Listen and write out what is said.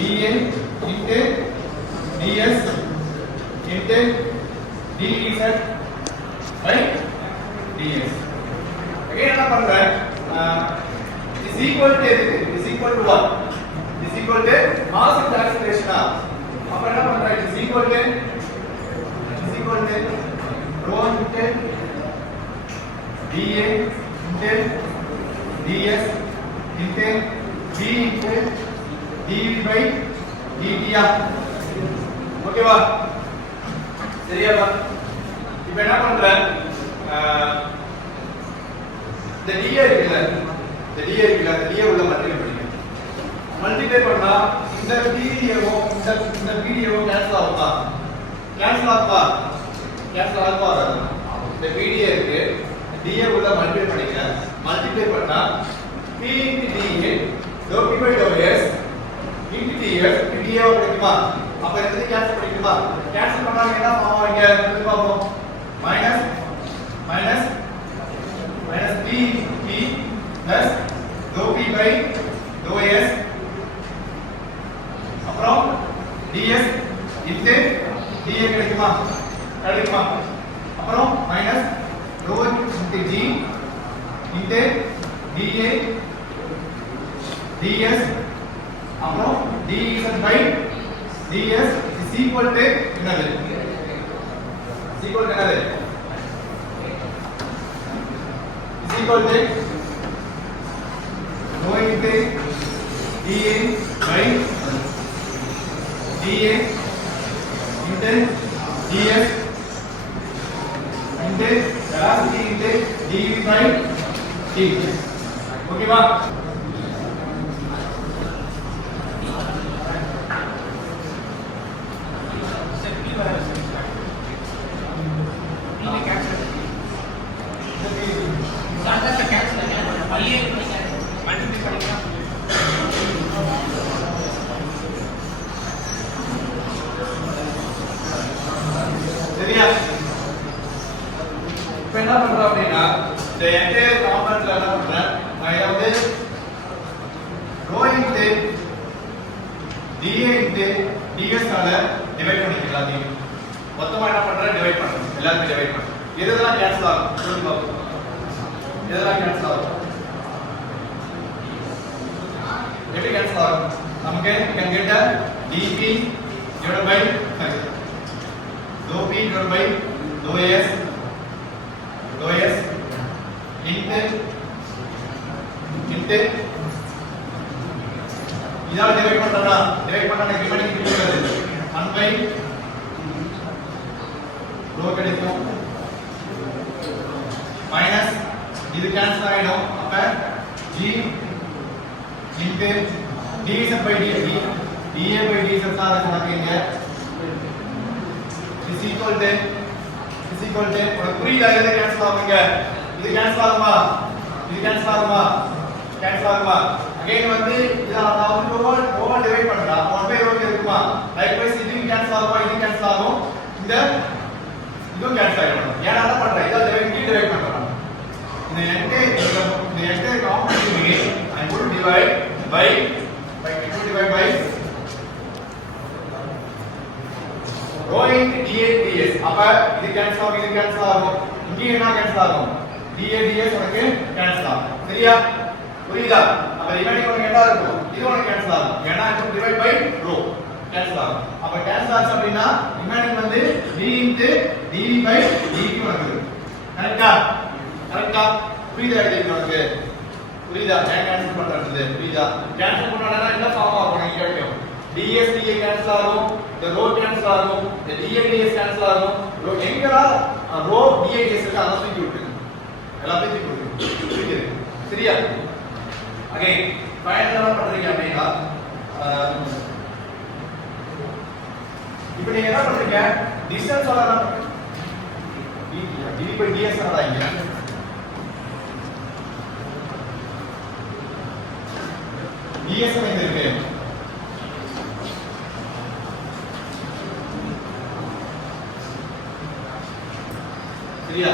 dA into ds into dz by ds. Again என்ன பண்றேன் is equal to is equal to what? Is equal to mass into acceleration. அப்ப என்ன பண்றேன் is equal to rho into dA into ds into d into dv by dt. ஓகேவா? சரியாவா? இப்போ என்ன பண்றேன் இந்த dA இருக்குல்ல இந்த dA இருக்குல்ல இந்த dA உள்ள மல்டிப்ளை பண்ணிக்க. மல்டிப்ளை பண்ணா இந்த dAவும் இந்த BDAவும் கேன்சல் ஆகுமா? கேன்சல் ஆகுமா? கேன்சல் ஆகுமா? இந்த BDA இருக்கு dA உள்ள மல்டிப்ளை பண்ணிக்க. மல்டிப்ளை பண்ணா p into dA dou p by dou s into ds dA கிடைக்குமா? அப்ப ரெண்டு கேன்சல் பண்ணிக்குமா? கேன்சல் பண்ணா என்ன ஆகும்? இங்க பாப்போம் minus minus minus p plus dou p by dou s அப்புறம் ds into dA கிடைக்குமா? கிடைக்குமா? அப்புறம் minus rho into g into dA ds அப்புறம் dz by ds is equal to என்னது? is equal to என்னது? is equal to rho into dA by dA into ds into velocity into dv by dt. ஓகேவா? சரியா? இப்போ என்ன பண்றோம் அப்படின்னா இந்த என்டையர் காம்பனன்ட்ல என்ன பண்றேன் நான் இத வந்து rho into dA into ds ஆல டிவைட் பண்ணிக்கலாம். எல்லாத்தையும் மொத்தமா என்ன பண்றேன் டிவைட் பண்றேன். எல்லாத்தையும் டிவைட் பண்றேன். இதெல்லாம் கேன்சல் ஆகும். சொல்லி பாப்போம். இதெல்லாம் கேன்சல் ஆகும். எப்படி கேன்சல் ஆகும்? நமக்கு can get a dp divided by dou p divided by dou s into இதால டிவைட் பண்ணா ரிமைனிங் கிடைக்குது 1 by rho கிடைக்கும் மைனஸ் இது கேன்சல் ஆயிடும். அப்ப g into dz by dt dA by dz தான் கணக்குங்க is equal to உனக்கு புரியல? இது கேன்சல் ஆகுங்க. இது கேன்சல் ஆகுமா? இது கேன்சல் ஆகுமா? கேன்சல் ஆகுமா? அகைன் வந்து இத நான் வந்து ஓவர் டிவைட் பண்றா 1 by rho இருக்குமா? லைக்வைஸ் இது கேன்சல் ஆகுமா? இது கேன்சல் ஆகும். இந்த இதுவும் கேன்சல் ஆயிடும். ஏன்னா என்ன பண்றேன்? இத டிவைட் பண்றேன். இந்த entire component I am going to divide by rho into dA ds. அப்ப இது கேன்சல் ஆகும். இது கேன்சல் ஆகும். இங்க என்ன கேன்சல் ஆகும்? dA ds உனக்கு கேன்சல் ஆகும். சரியா? புரியுதா? அப்ப ரிமைனிங் உனக்கு என்ன இருக்கும்? இது உனக்கு கேன்சல் ஆகும். ஏன்னா இது டிவைட் பை rho கேன்சல் ஆகும். அப்ப கேன்சல் ஆச்சு அப்படினா ரிமைனிங் வந்து d into dv by dt வருது. கரெக்ட்டா? கரெக்ட்டா? புரியுதா இது உனக்கு? புரியுதா? நான் கேன்சல் பண்றது புரியுதா? கேன்சல் பண்ணானா என்ன ஃபார்ம் ஆகும்? நீங்க கேட்கும் ds dA கேன்சல் ஆகும். இந்த rho கேன்சல் ஆகும். இந்த dA ds கேன்சல் ஆகும். rho எங்கடா rho dA ds க்கு அத தூக்கி விட்டுங்க. எல்லாத்தையும் தூக்கி விட்டுங்க. புரியுது? சரியா? அகைன் ஃபைனலா என்ன பண்றீங்க அப்படினா இப்போ நீங்க என்ன பண்றீங்க? டிஸ்டன்ஸ் ஆல dv by ds ஆறாங்க. ds எங்க இருக்கு? சரியா?